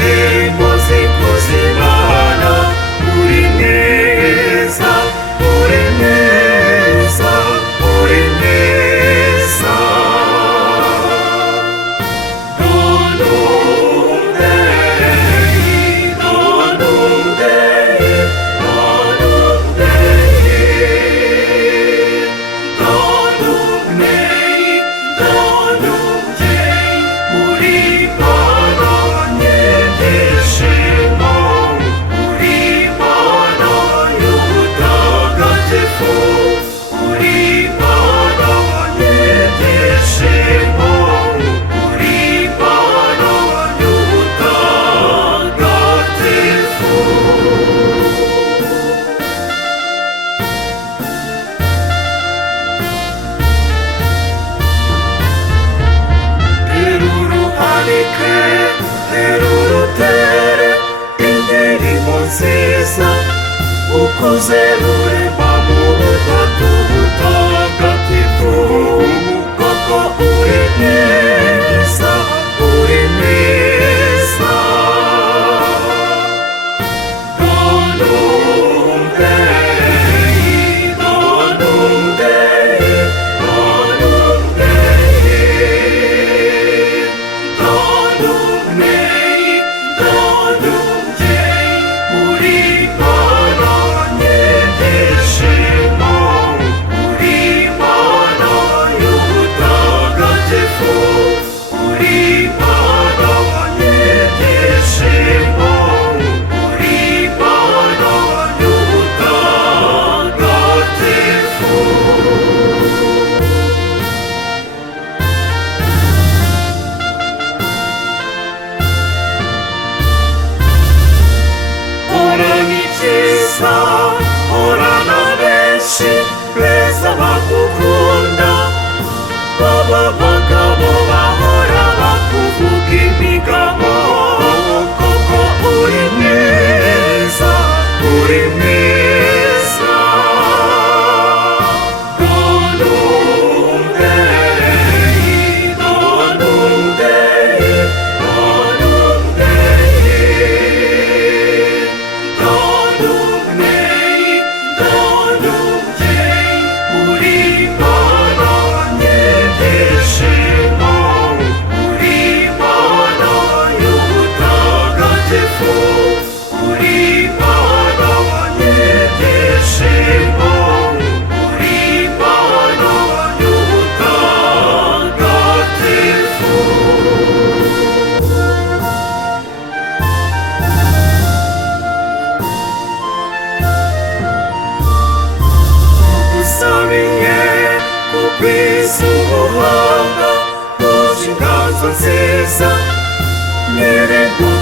indirimbo zikuza Imana. Uri mwiza, uri mwiza, uri mwiza. Ukuze ruremba mu butatu butagatifu, koko uri mwiza, uri mwiza. None umubyeyi, none umubyeyi, none umubyeyi, none umubyeyi, none umubyeyi, uri Imana nyir'ishema, uri Imana y'ubutagatifu, uri Imana nyir'ishema, uri Imana y'ubutagatifu. Horana benshi beza bagukunda, baba bagabo bahora bakuvuga imigabo. Koko uri mwiza, uri mwiza. None umubyeyi, none umubyeyi, none umubyeyi, none umubyeyi, none umubyeyi, uri Imana nyir'ishema, uri Imana y'ubutagatifu, uri Imana nyir'ishema, uri Imana y'ubutagatifu. Usabiye kugwiza ubuhanga, uje inganzo nziza, nyir'ingoma